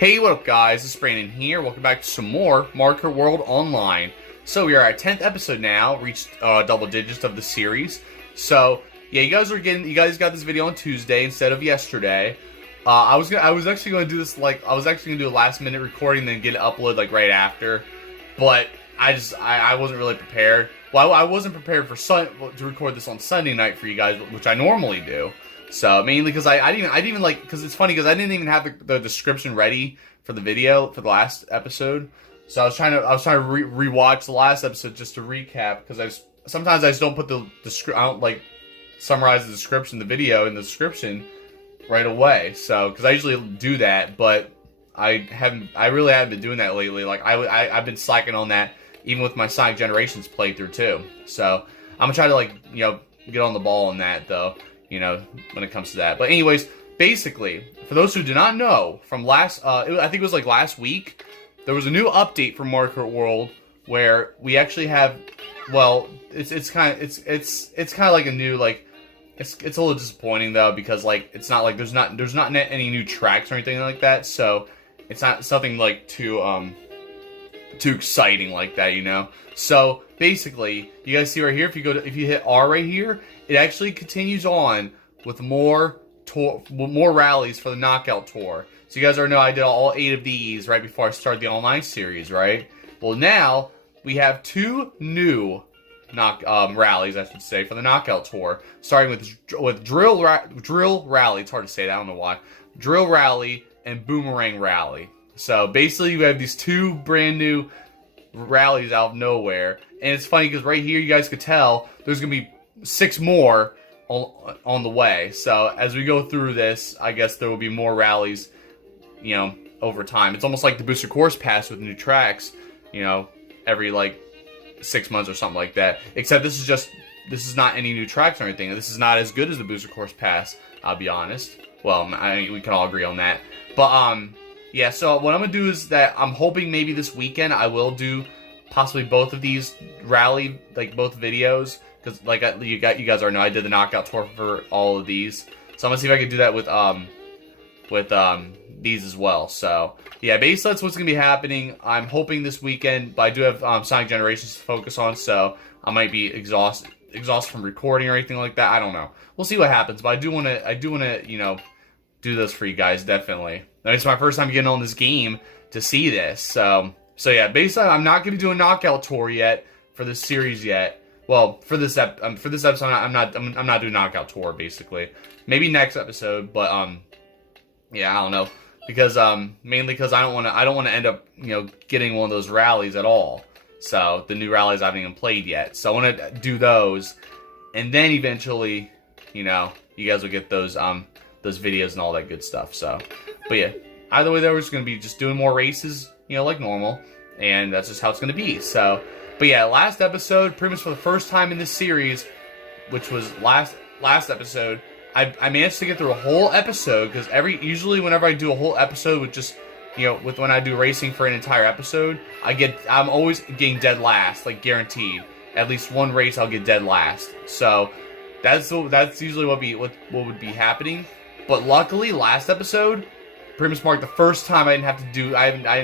Hey, what up guys, it's Brandon here. Welcome back to some more Mario Kart World Online. So we are at 10th episode now, reached double digits of the series. So yeah, you guys got this video on Tuesday instead of yesterday. I was actually going to do this I was actually going to do a last minute recording then get it uploaded like right after. But I wasn't really prepared. Well, I wasn't prepared to record this on Sunday night for you guys, which I normally do. So mainly because I didn't even like, because it's funny because I didn't even have the description ready for the video for the last episode. So I was trying to rewatch the last episode just to recap, because sometimes I just don't put I don't like summarize the description, the video in the description right away. So because I usually do that, but I really haven't been doing that lately. Like I've been slacking on that even with my Sonic Generations playthrough too. So I'm gonna try to get on the ball on that though. When it comes to that. But anyways, basically, for those who do not know, from last, I think it was like last week, there was a new update for Mario Kart World where we actually have, well, it's kind of like a new, like, it's a little disappointing though, because like it's not like there's not any new tracks or anything like that, so it's not something like too exciting like that, So basically, you guys see right here, if you hit R right here, it actually continues on with more rallies for the Knockout Tour. So you guys already know I did all 8 of these right before I started the online series, right? Well, now we have 2 new rallies, I should say, for the Knockout Tour, starting with Drill Rally. It's hard to say that, I don't know why. Drill Rally and Boomerang Rally. So basically, you have these 2 brand new rallies out of nowhere, and it's funny because right here you guys could tell there's gonna be 6 more on the way. So as we go through this, I guess there will be more rallies, over time. It's almost like the Booster Course Pass with new tracks, every like 6 months or something like that. Except this is not any new tracks or anything. This is not as good as the Booster Course Pass, I'll be honest. Well, we can all agree on that. But yeah, so what I'm going to do is that I'm hoping maybe this weekend I will do possibly both of these both videos. Because like you guys already know, I did the Knockout Tour for all of these. So I'm going to see if I can do that with these as well. So yeah, basically that's what's going to be happening. I'm hoping this weekend, but I do have Sonic Generations to focus on. So I might be exhausted from recording or anything like that. I don't know. We'll see what happens. But I do want to, do this for you guys, definitely. It's my first time getting on this game to see this. So yeah, basically I'm not going to do a Knockout Tour yet for this series yet. Well, for this episode, I'm not doing Knockout Tour basically. Maybe next episode, but yeah, I don't know, because mainly because I don't want to end up getting one of those rallies at all. So the new rallies I haven't even played yet. So I want to do those, and then eventually, you guys will get those videos and all that good stuff. So, but yeah, either way, we're just gonna be just doing more races, like normal, and that's just how it's gonna be. So. But yeah, last episode, pretty much for the first time in this series, which was last episode, I managed to get through a whole episode, because usually whenever I do a whole episode with just, when I do racing for an entire episode, I'm always getting dead last, like guaranteed. At least one race I'll get dead last. So that's usually what would be happening. But luckily, last episode pretty much marked the first time I didn't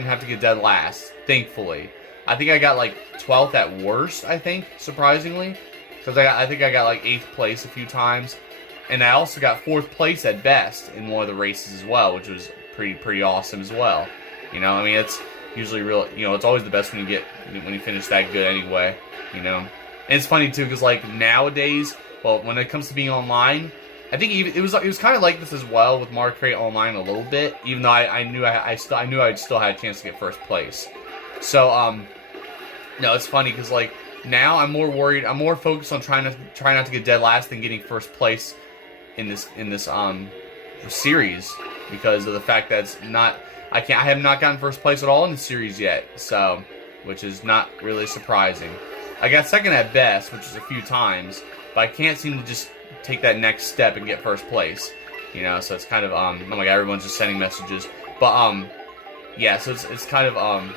have to get dead last, thankfully. I think I got like 12th at worst, I think, surprisingly. Because I think I got like 8th place a few times. And I also got 4th place at best in one of the races as well, which was pretty awesome as well. I mean, it's usually real, it's always the best when you finish that good anyway, And it's funny too, because like nowadays, well, when it comes to being online, I think it was kind of like this as well with Mario Kart Online a little bit, even though I knew I'd still had a chance to get 1st place. So, no, it's funny because like now I'm more worried. I'm more focused on trying not to get dead last than getting 1st place in this series, because of the fact that I have not gotten 1st place at all in the series yet. So, which is not really surprising. I got 2nd at best, which is a few times, but I can't seem to just take that next step and get 1st place. So it's kind of oh my god, everyone's just sending messages. But yeah, so it's kind of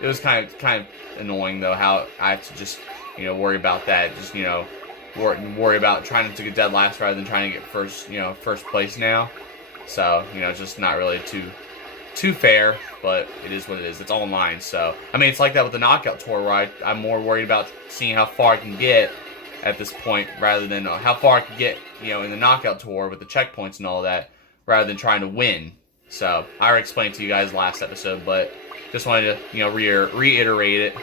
it was kind of annoying though how I have to just worry about that, just worry about trying to get dead last rather than trying to get first place now. So just not really too too fair, but it is what it is. It's online, so I mean, it's like that with the knockout tour, where I'm more worried about seeing how far I can get at this point, rather than how far I can get, in the knockout tour with the checkpoints and all that, rather than trying to win. So I already explained to you guys last episode, but just wanted to, reiterate it,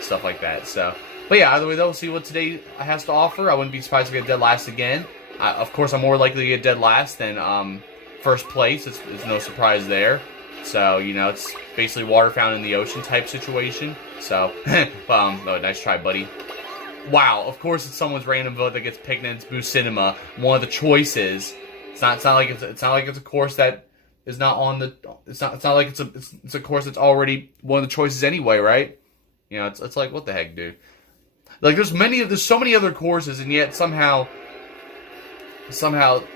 stuff like that. So, but yeah, either way though, we'll see what today has to offer. I wouldn't be surprised to get dead last again. Of course, I'm more likely to get dead last than first place. It's no surprise there. So, it's basically water found in the ocean type situation. So, oh, nice try, buddy. Wow, of course it's someone's random vote that gets picked, and it's Boo Cinema, one of the choices. It's not like it's a course that is not on the. It's not like it's a course that's already one of the choices anyway, right? It's like, what the heck, dude? Like there's so many other courses, and yet somehow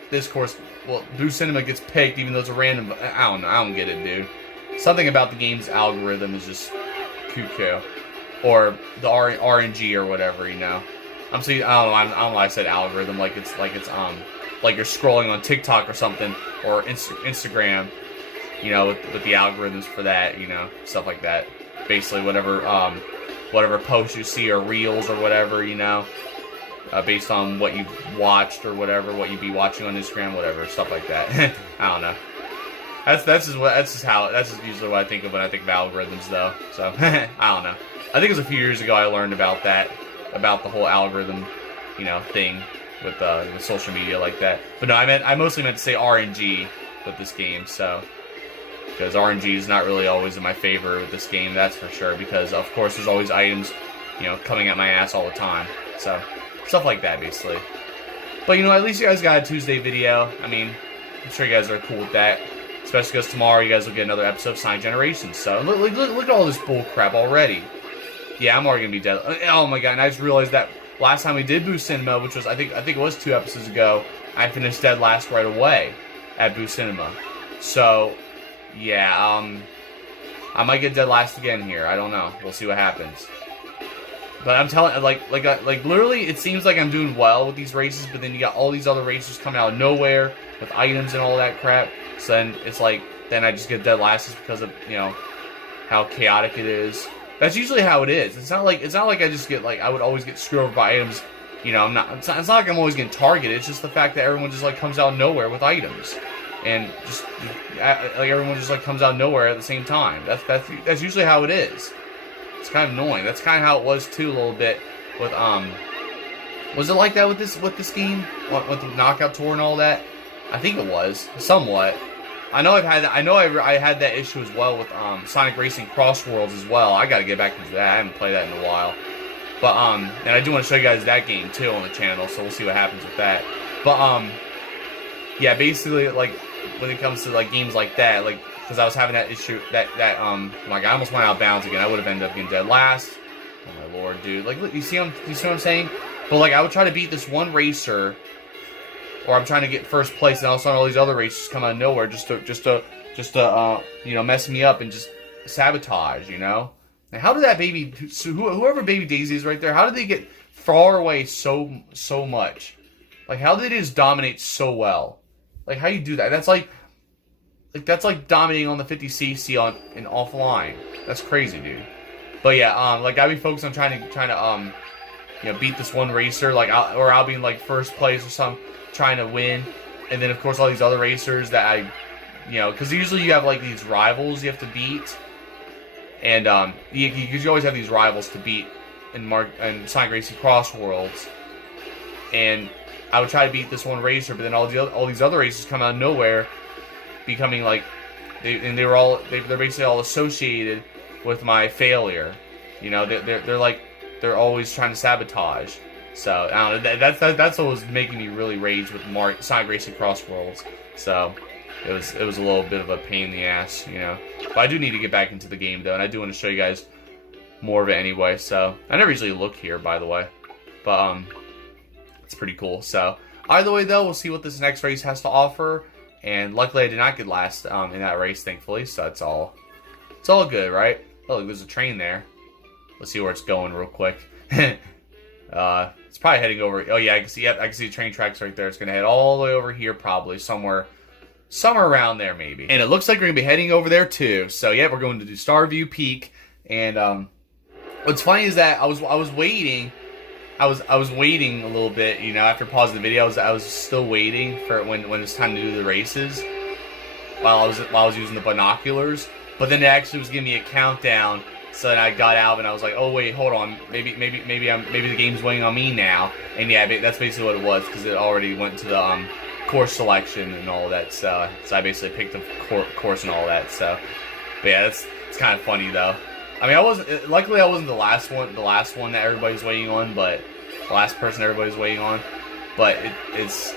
this course, Boo Cinema gets picked even though it's a random. I don't know. I don't get it, dude. Something about the game's algorithm is just cuckoo. Or the RNG or whatever, I'm saying, I don't know why I said algorithm, like it's like you're scrolling on TikTok or something, or Instagram, with the algorithms for that, stuff like that. Basically, whatever posts you see or reels or whatever, based on what you've watched or whatever, what you'd be watching on Instagram, whatever, stuff like that. I don't know. That's just usually what I think of when I think of algorithms, though. So I don't know. I think it was a few years ago I learned about the whole algorithm, thing with social media like that. But no, I mostly meant to say RNG with this game, so because RNG is not really always in my favor with this game, that's for sure. Because of course there's always items, coming at my ass all the time. So stuff like that, basically. But at least you guys got a Tuesday video. I mean, I'm sure you guys are cool with that. Especially because tomorrow you guys will get another episode of Sonic Generations. So look at all this bull crap already. Yeah, I'm already gonna be dead. Oh my god! And I just realized that last time we did Boo Cinema, which was I think it was 2 episodes ago, I finished dead last right away at Boo Cinema. So yeah, I might get dead last again here. I don't know. We'll see what happens. But I'm telling, like literally, it seems like I'm doing well with these races, but then you got all these other races coming out of nowhere with items and all that crap. So then it's like, then I just get dead last just because of how chaotic it is. That's usually how it is. It's not like I just get I would always get screwed over by items. It's not like I'm always getting targeted. It's just the fact that everyone just comes out of nowhere with items, and just everyone just comes out of nowhere at the same time. That's usually how it is. It's kind of annoying. That's kind of how it was too a little bit with Was it like that with this game with the knockout tour and all that? I think it was somewhat. I know I had that issue as well with Sonic Racing Cross Worlds as well. I got to get back into that. I haven't played that in a while. But and I do want to show you guys that game too on the channel, so we'll see what happens with that. But yeah, basically when it comes to games like that, because I was having that issue that I almost went out of bounds again. I would have ended up getting dead last. Oh my lord, dude! Look, you see what I'm saying? But I would try to beat this one racer. Or I'm trying to get first place, and all of a sudden all these other races come out of nowhere just to mess me up and just sabotage, And how did that baby, whoever Baby Daisy is right there, how did they get far away so much? How did they just dominate so well? How you do that? That's that's like dominating on the 50cc in offline. That's crazy, dude. But yeah, I'll be focused on trying to beat this one racer, I'll be in first place or something. Trying to win, and then of course all these other racers that because usually you have these rivals you have to beat, and you always have these rivals to beat in Sonic Racing Cross Worlds, and I would try to beat this one racer, but then all these other racers come out of nowhere, becoming they're basically all associated with my failure, they're always trying to sabotage. So I don't know. That's what was making me really rage with Sonic Racing Cross Worlds. So it was a little bit of a pain in the ass, But I do need to get back into the game though, and I do want to show you guys more of it anyway. So I never usually look here, by the way, but it's pretty cool. So either way though, we'll see what this next race has to offer. And luckily, I did not get last in that race, thankfully. So it's all good, right? Oh, look, there's a train there. Let's see where it's going real quick. It's probably heading over. Oh yeah, I can see. Yep, I can see the train tracks right there. It's gonna head all the way over here, probably somewhere somewhere around there maybe. And it looks like we're gonna be heading over there too. So yeah, we're going to do Starview Peak. And what's funny is that I was waiting. I was waiting a little bit, you know, after pausing the video. I was still waiting for when it was time to do the races while I was using the binoculars. But then it actually was giving me a countdown. So then I got out and I was like, oh wait, hold on, maybe the game's waiting on me now. And yeah, that's basically what it was, because it already went to the course selection and all that. So I basically picked the course and all that. So, but yeah, it's kind of funny though. I mean, luckily I wasn't the last one that everybody's waiting on, but the last person everybody's waiting on. But it's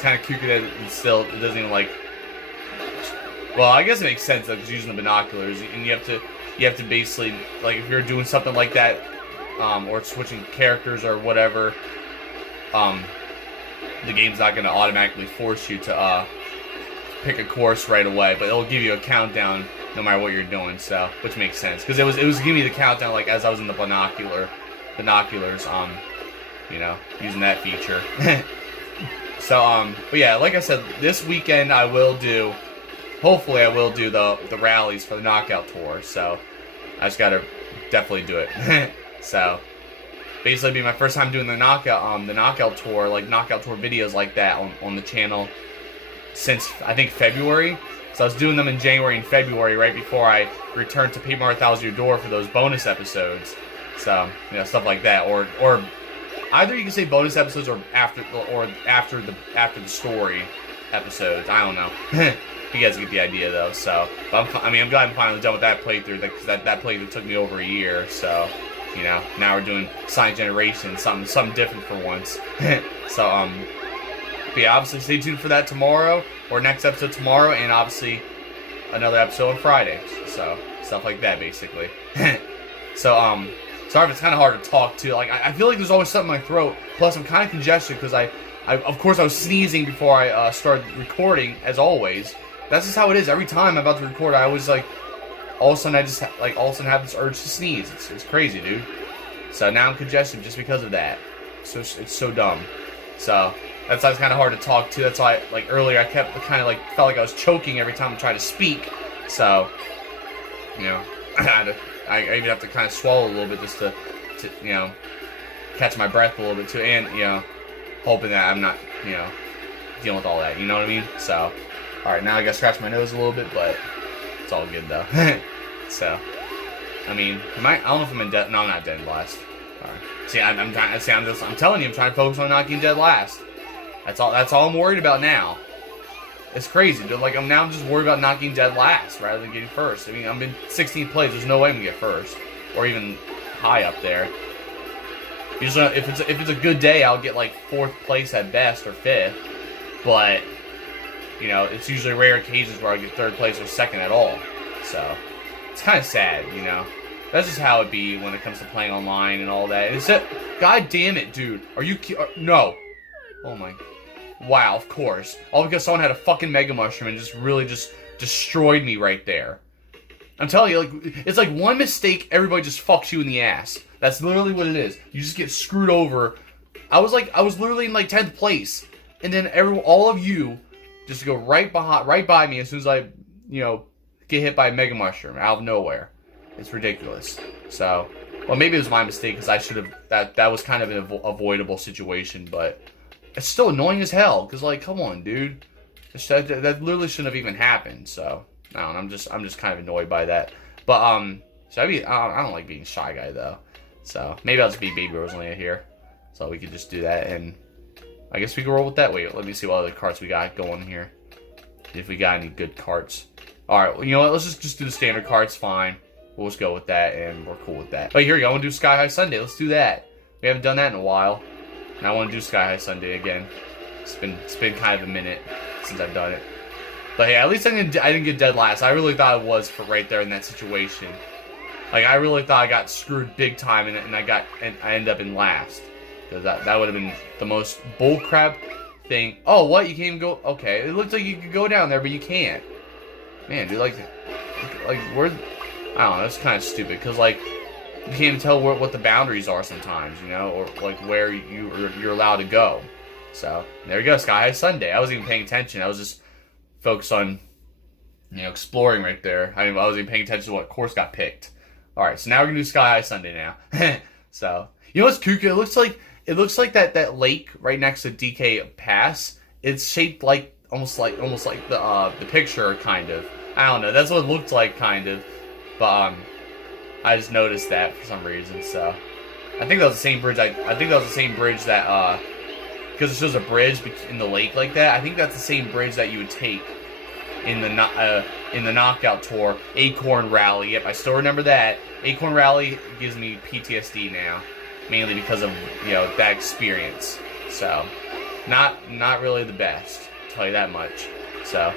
kind of cute that it doesn't even like. Well, I guess it makes sense though, because using the binoculars, and you have to basically, like, if you're doing something like that, or switching characters or whatever, the game's not going to automatically force you to pick a course right away, but it'll give you a countdown no matter what you're doing. So, which makes sense, because it was giving me the countdown like as I was in the binoculars, you know, using that feature. So, but yeah, like I said, this weekend hopefully I will do the rallies for the knockout tour. So I just gotta definitely do it. So basically, be my first time doing the knockout tour, like knockout tour videos like that on the channel since I think February. So I was doing them in January and February, right before I returned to Paper Mario Thousand Year Door for those bonus episodes. So, you know, stuff like that, or either you can say bonus episodes or after the story episodes. I don't know. You guys get the idea though. So, but I'm glad I'm finally done with that playthrough, because that playthrough took me over a year. So, you know, now we're doing Sonic Generations, something different for once. So, but yeah, obviously stay tuned for that tomorrow, or next episode tomorrow, and obviously another episode on Friday. So, stuff like that, basically. So, sorry if it's kind of hard to talk to. Like, I feel like there's always something in my throat. Plus, I'm kind of congested because of course, I was sneezing before I started recording, as always. That's just how it is. Every time I'm about to record, I always, like, all of a sudden have this urge to sneeze. It's crazy, dude. So now I'm congested just because of that. So it's so dumb. So that's why it's kind of hard to talk to. That's why, like, earlier I kept kind of like felt like I was choking every time I tried to speak. So, you know, I even have to kind of swallow a little bit just to you know, catch my breath a little bit too, and, you know, hoping that I'm not, you know, dealing with all that. You know what I mean? So, all right, now I gotta scratch my nose a little bit, but it's all good though. So, I mean, I don't know if I'm in dead. No, I'm not dead last. All right. See, I'm telling you, I'm trying to focus on not getting dead last. That's all I'm worried about now. It's crazy, dude. Like, I'm just worried about not getting dead last rather than getting first. I mean, I'm in 16th place. There's no way I'm gonna get first, or even high up there. Usually, if it's a good day, I'll get like 4th place at best, or 5th. But, you know, it's usually rare occasions where I get 3rd place or 2nd at all. So it's kind of sad, you know. That's just how it be when it comes to playing online and all that. And God damn it, dude. Are you no? Oh my. Wow, of course. All because someone had a fucking Mega Mushroom and just really just destroyed me right there. I'm telling you, like, it's like one mistake, everybody just fucks you in the ass. That's literally what it is. You just get screwed over. I was literally in like 10th place, and then all of you just go right by me as soon as I, you know, get hit by a Mega Mushroom out of nowhere. It's ridiculous. So, well, maybe it was my mistake, because I should have. That was kind of an avoidable situation, but it's still annoying as hell. Because, like, come on, dude, that literally shouldn't have even happened. So, I don't know. I'm just kind of annoyed by that. But I don't like being Shy Guy though. So maybe I'll just be Baby Rosalia here. So we could just do that, and I guess we can roll with that. Wait, let me see what other carts we got going here. If we got any good carts. Alright, well, you know what? Let's just do the standard carts, fine. We'll just go with that, and we're cool with that. But here we go. I want to do Sky-High Sundae. Let's do that. We haven't done that in a while. And I want to do Sky-High Sundae again. It's been kind of a minute since I've done it. But hey, at least I didn't get dead last. I really thought it was for right there in that situation. Like, I really thought I got screwed big time, and I ended up in last. Because that would have been the most bullcrap thing. Oh, what? You can't even go? Okay, it looks like you could go down there, but you can't. Man, dude, like where? I don't know. It's kind of stupid, because, like, you can't even tell what the boundaries are sometimes, you know, or like where you're allowed to go. So there you go, Sky-High Sundae. I wasn't even paying attention. I was just focus on, exploring right there. I wasn't even paying attention to what course got picked. All right, so now we're gonna do Sky-High Sundae now. So you know what's cuckoo? It looks like that lake right next to DK Pass. It's shaped like almost like the picture, kind of. I don't know. That's what it looked like, kind of. But I just noticed that for some reason. So I think that was the same bridge. I think that was the same bridge that because it shows a bridge in the lake like that. I think that's the same bridge that you would take in the knockout tour, Acorn Rally. Yep, I still remember that. Acorn Rally gives me PTSD now, mainly because of that experience. So, not really the best, I'll tell you that much. So,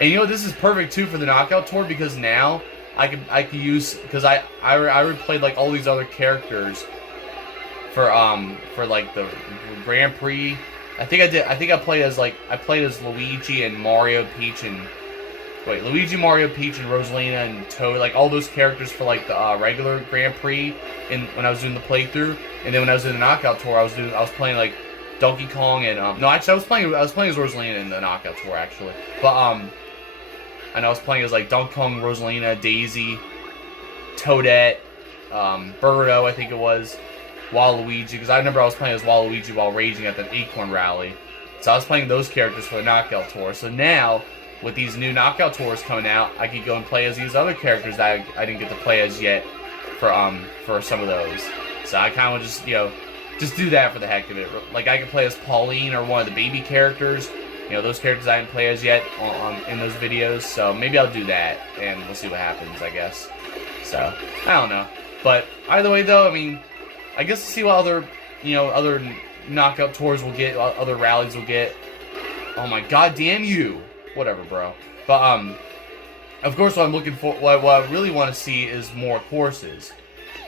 and this is perfect too for the knockout tour, because now I could use, because I replayed like all these other characters for like the Grand Prix. I think I played as Luigi and Mario, Peach and Luigi, Mario, Peach and Rosalina and Toad, like all those characters for like the regular Grand Prix when I was doing the playthrough. And then when I was in the knockout tour, I was playing like Donkey Kong and no, actually I was playing as Rosalina in the knockout tour actually. But and I was playing as like Donkey Kong, Rosalina, Daisy, Toadette, Birdo, I think it was, Waluigi, because I remember I was playing as Waluigi while raging at the Acorn Rally. So I was playing those characters for the knockout tour. So now, with these new knockout tours coming out, I could go and play as these other characters that I didn't get to play as yet for some of those. So I kind of just do that for the heck of it. Like I could play as Pauline or one of the baby characters. Those characters I didn't play as yet in those videos. So maybe I'll do that, and we'll see what happens, I guess. So, I don't know. But either way, though, I mean, I guess to see what other knockout tours will get, other rallies will get. Oh my god damn you! Whatever, bro. But of course, what I'm looking for, what I really want to see is more courses.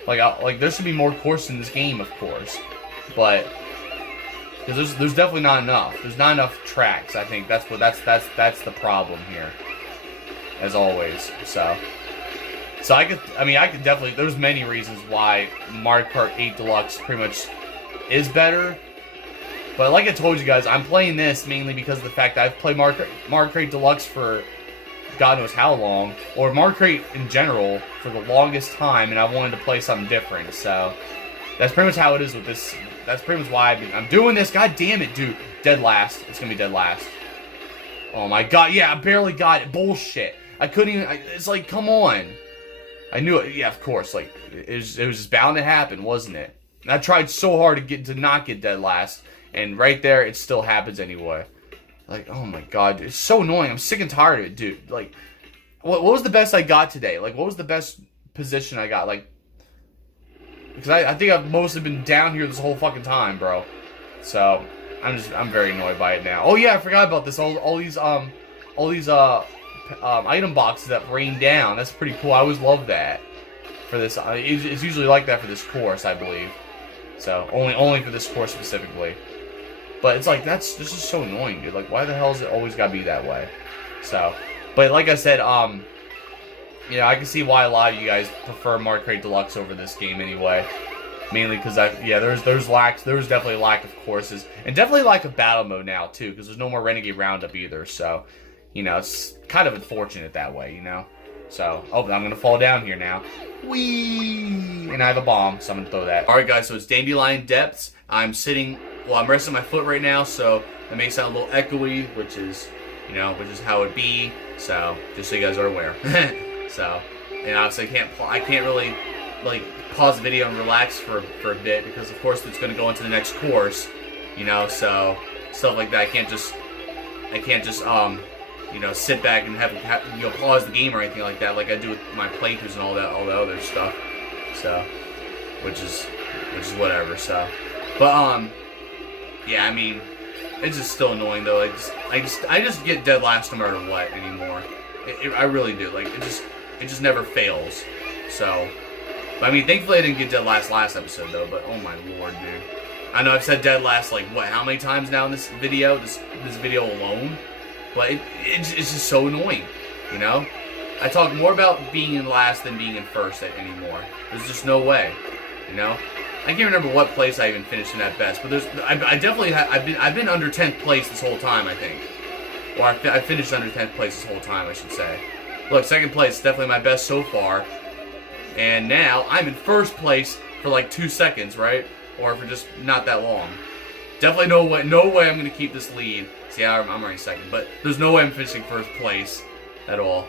Like there should be more courses in this game, of course, but because there's definitely not enough. There's not enough tracks. I think that's the problem here, as always. So I could definitely. There's many reasons why Mario Kart 8 Deluxe pretty much is better. But like I told you guys, I'm playing this mainly because of the fact that I've played Mario Kart 8 Deluxe for God knows how long, or Mario Kart in general for the longest time, and I wanted to play something different. So that's pretty much how it is with this. That's pretty much why I'm doing this. God damn it, dude! Dead last. It's gonna be dead last. Oh my god! Yeah, I barely got it. Bullshit. I couldn't even. It's like, come on. I knew it. Yeah, of course. Like it was just bound to happen, wasn't it? And I tried so hard to not get dead last. And right there, it still happens anyway. Like, oh my god, it's so annoying. I'm sick and tired of it, dude. Like, what was the best I got today? Like, what was the best position I got? Like, because I think I've mostly been down here this whole fucking time, bro. So, I'm very annoyed by it now. Oh yeah, I forgot about this. All these item boxes that rain down. That's pretty cool. I always love that for this. It's usually like that for this course, I believe. So, only for this course specifically. But it's like, this is so annoying, dude. Like, why the hell is it always gotta be that way? So, but like I said, I can see why a lot of you guys prefer Mario Kart Deluxe over this game anyway. Mainly because there's definitely a lack of courses. And definitely lack of battle mode now, too. Because there's no more Renegade Roundup either. So, it's kind of unfortunate that way, So, oh, I'm going to fall down here now. Whee! And I have a bomb, so I'm going to throw that. Alright guys, so it's Dandelion Depths. I'm resting my foot right now, so it may sound a little echoey, which is how it be. So, just so you guys are aware. So, and obviously I can't really, like, pause the video and relax for a bit, because of course it's going to go into the next course, so, stuff like that. I can't just, sit back and have pause the game or anything like that, like I do with my playthroughs and all the other stuff. So, which is whatever. So, but yeah, I mean, it's just still annoying though. I just get dead last no matter what anymore. I really do. Like it just never fails. So, but, I mean, thankfully I didn't get dead last episode though. But oh my lord, dude. I know I've said dead last like how many times now in this video? This video alone. But it's just so annoying, I talk more about being in last than being in first anymore. There's just no way, I can't remember what place I even finished in at best, but I definitely I've been under 10th place this whole time, I think. Or I finished under 10th place this whole time, I should say. Look, second place is definitely my best so far. And now I'm in first place for like 2 seconds, right? Or for just not that long. Definitely no way I'm going to keep this lead. See, I'm already second, but there's no way I'm finishing first place at all.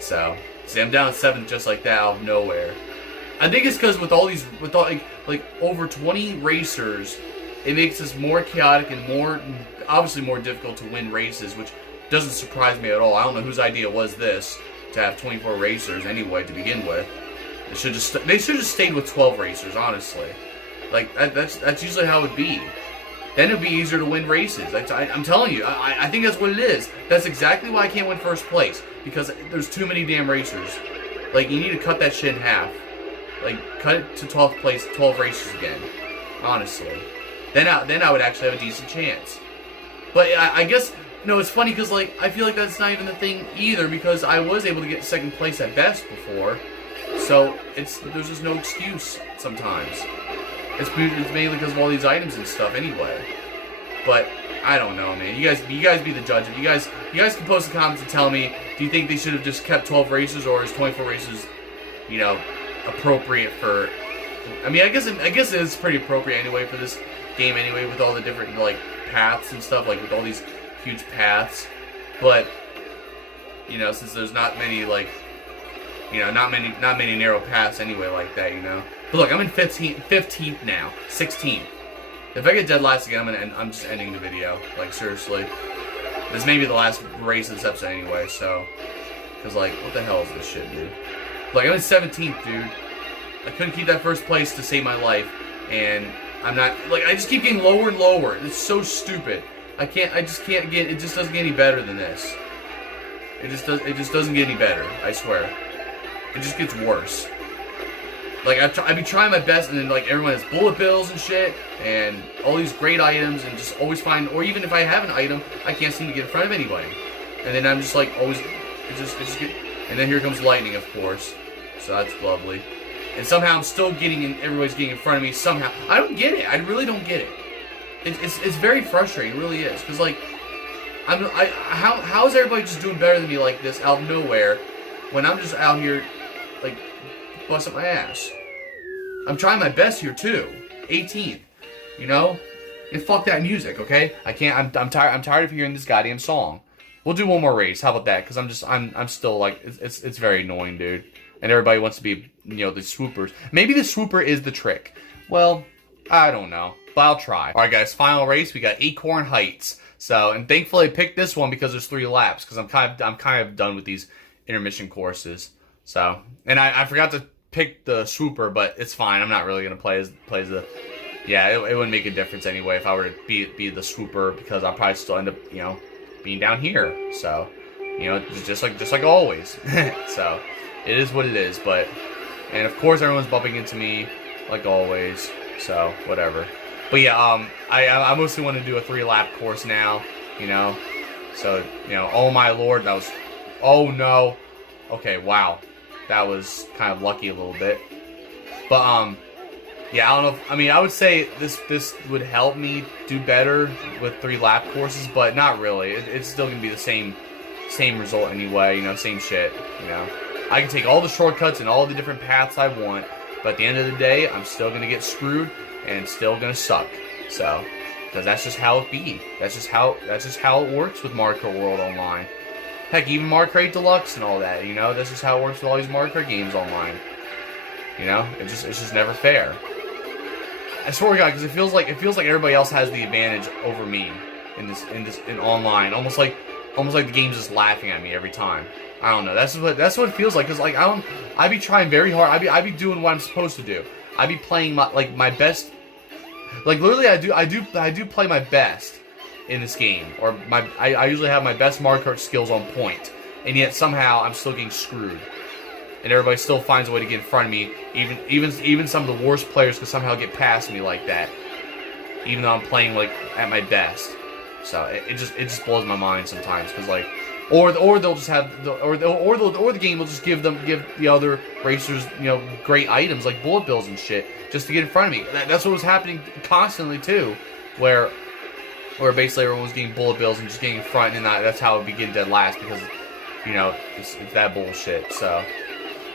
So, see, I'm down 7th just like that out of nowhere. I think it's because with all like over 20 racers, it makes this more chaotic and obviously more difficult to win races, which doesn't surprise me at all. I don't know whose idea was this to have 24 racers anyway to begin with. They should just stayed with 12 racers, honestly. Like that's usually how it would be. Then it would be easier to win races. I'm telling you, I think that's what it is. That's exactly why I can't win first place, because there's too many damn racers. Like, you need to cut that shit in half. Like, cut it to 12th place, 12 races again. Honestly. Then I would actually have a decent chance. But I guess, no, it's funny because, like, I feel like that's not even the thing either, because I was able to get second place at best before. So, there's just no excuse sometimes. It's mainly because of all these items and stuff anyway. But I don't know, man. You guys be the judge. You guys can post in the comments and tell me, do you think they should have just kept 12 races, or is 24 races, you know, appropriate for? I mean, I guess it's pretty appropriate anyway for this game anyway, with all the different like paths and stuff, like with all these huge paths. But you know, since there's not many like, you know, not many narrow paths anyway like that, you know. But look, I'm in 15th now, 16th. If I get dead last again, I'm just ending the video. Like, seriously. This may be the last race of this episode anyway, so. Because, like, what the hell is this shit, dude? Like, I'm in 17th, dude. I couldn't keep that first place to save my life. And I'm not, like, I just keep getting lower and lower. It's so stupid. I just can't get, it just doesn't get any better than this. It just doesn't get any better, I swear. It just gets worse. Like, I've been trying my best, and then, like, everyone has bullet bills and shit, and all these great items, and just always find, or even if I have an item, I can't seem to get in front of anybody. And then I'm just, like, always, and then here comes lightning, of course. So that's lovely. And somehow I'm still everybody's getting in front of me, somehow. I don't get it. I really don't get it. It's very frustrating, it really is. Because, like, how is everybody just doing better than me like this out of nowhere, when I'm just out here, like, busting my ass? I'm trying my best here too. 18th, you know, and fuck that music, okay? I can't. I'm tired of hearing this goddamn song. We'll do one more race. How about that? Because I'm still like, it's very annoying, dude. And everybody wants to be, you know, the swoopers. Maybe the swooper is the trick. Well, I don't know, but I'll try. All right, guys. Final race. We got Acorn Heights. So, and thankfully I picked this one because there's 3 laps. Because I'm kind of done with these intermission courses. So, and I forgot to pick the swooper, but it's fine. I'm not really gonna play as the. Yeah, it wouldn't make a difference anyway if I were to be the swooper, because I'll probably still end up, you know, being down here. So, you know, just like always. So, it is what it is. But, and of course everyone's bumping into me like always. So whatever. But yeah, I mostly want to do a 3-lap course now. You know, so you know, oh my lord, that was. Oh no. Okay, wow. That was kind of lucky a little bit. But, yeah, I don't know. I mean, I would say this would help me do better with 3-lap courses, but not really. It's still going to be the same result anyway, you know, same shit, you know. I can take all the shortcuts and all the different paths I want, but at the end of the day, I'm still going to get screwed, and it's still going to suck. So, because that's just how it be. That's just how it works with Mario Kart World Online. Heck, even Mario Kart Deluxe and all that, you know, that's just how it works with all these Mario Kart games online. You know, it's just never fair. I swear to God, because it feels like everybody else has the advantage over me in online, almost like the game's just laughing at me every time. I don't know. That's what it feels like. Cause like I be trying very hard. I be doing what I'm supposed to do. I be playing my best. Like literally, I do play my best in this game, or I usually have my best Mario Kart skills on point, and yet somehow I'm still getting screwed, and everybody still finds a way to get in front of me. Even some of the worst players can somehow get past me like that, even though I'm playing like at my best. So it just blows my mind sometimes, because like, or they'll just have or the game will just give the other racers, you know, great items like bullet bills and shit just to get in front of me. That's what was happening constantly too, where where basically everyone was getting bullet bills and just getting in front, and that's how it would be getting dead last because, you know, it's that bullshit. So,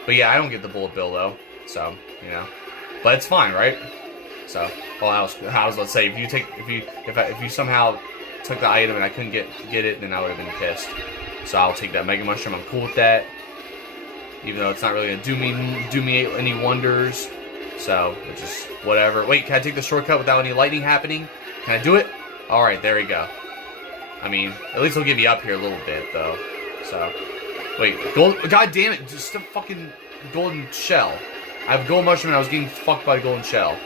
but yeah, I don't get the bullet bill though. So, you know, but it's fine, right? So, well, I was about to say, if you somehow took the item and I couldn't get it, then I would have been pissed. So I'll take that Mega Mushroom. I'm cool with that, even though it's not really gonna do me any wonders. So it's just whatever. Wait, can I take the shortcut without any lightning happening? Can I do it? All right, there we go. I mean, at least it'll get me up here a little bit though. So, wait, gold. God damn it! Just a fucking golden shell. I have a gold mushroom and I was getting fucked by a golden shell.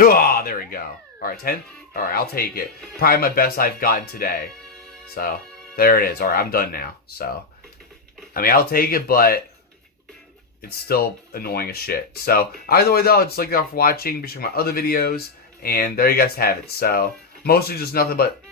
Ah, there we go. Alright, 10? Alright, I'll take it. Probably my best I've gotten today. So, there it is. Alright, I'm done now. So, I mean, I'll take it, but it's still annoying as shit. So, either way though, just like y'all for watching. Be sure to check my other videos. And there you guys have it. So, mostly just nothing but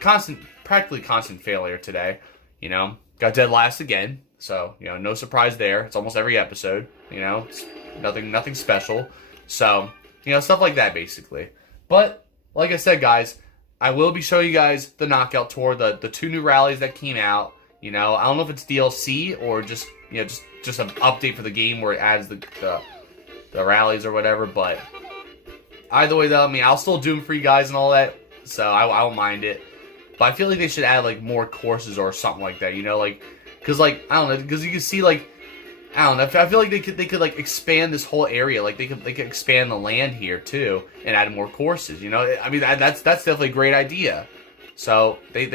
practically constant failure today. You know, got dead last again. So, you know, no surprise there. It's almost every episode. You know, it's nothing special. So, you know, stuff like that, basically. But, like I said, guys, I will be showing you guys the Knockout Tour, the 2 new rallies that came out. You know, I don't know if it's DLC or just, you know, just an update for the game where it adds the rallies or whatever. But either way, though, I mean, I'll still do them for you guys and all that. So, I won't mind it. But I feel like they should add, like, more courses or something like that. You know, like, because, like, I don't know, because you can see, like, I don't know. I feel like they could like expand this whole area. Like they could expand the land here too and add more courses. You know, I mean that's definitely a great idea. So I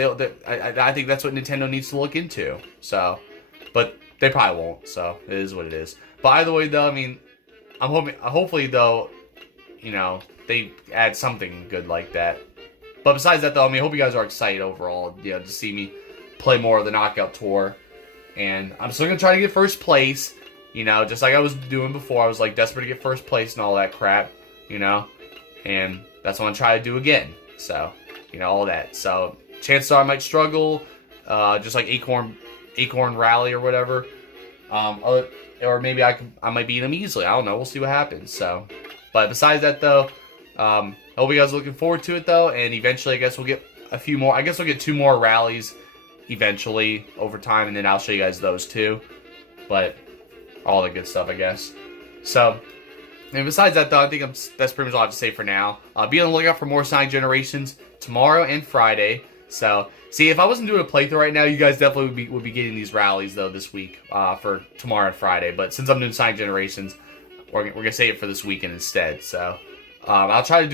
think that's what Nintendo needs to look into. So, but they probably won't. So it is what it is. But either way though, I mean, I'm hoping hopefully though, you know, they add something good like that. But besides that though, I mean, I hope you guys are excited overall. You know, to see me play more of the Knockout Tour. And I'm still going to try to get first place, you know, just like I was doing before. I was, like, desperate to get first place and all that crap, you know. And that's what I'm trying to do again. So, you know, all that. So, chances are I might struggle, just like Acorn Rally or whatever. Or maybe I might beat them easily. I don't know. We'll see what happens. So, but besides that, though, I hope you guys are looking forward to it, though. And eventually, I guess we'll get a few more. I guess we'll get 2 more rallies eventually over time, and then I'll show you guys those too. But all the good stuff, I guess. So, and besides that, though, I think that's pretty much all I have to say for now. Be on the lookout for more Sonic Generations tomorrow and Friday. So, see, if I wasn't doing a playthrough right now, you guys definitely would be getting these rallies though this week for tomorrow and Friday. But since I'm doing Sonic Generations, we're gonna save it for this weekend instead. So, I'll try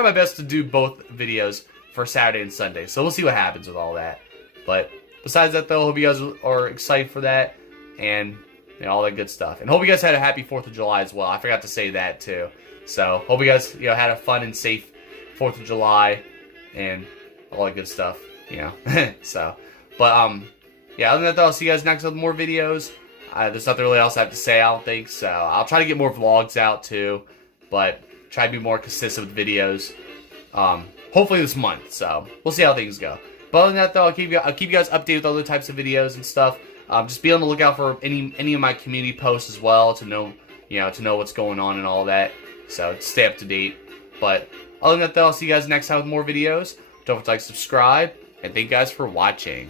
my best to do both videos for Saturday and Sunday. So we'll see what happens with all that. But besides that, though, hope you guys are excited for that and you know, all that good stuff. And hope you guys had a happy 4th of July as well. I forgot to say that too. So hope you guys had a fun and safe 4th of July and all that good stuff. You know. So, but yeah. Other than that, though, I'll see you guys next with more videos. There's nothing really else I have to say, I don't think. So I'll try to get more vlogs out too, but try to be more consistent with videos. Hopefully this month. So we'll see how things go. But other than that, though, I'll keep you guys updated with other types of videos and stuff. Just be on the lookout for any of my community posts as well to know what's going on and all that. So stay up to date. But other than that, though, I'll see you guys next time with more videos. Don't forget to like, subscribe, and thank you guys for watching.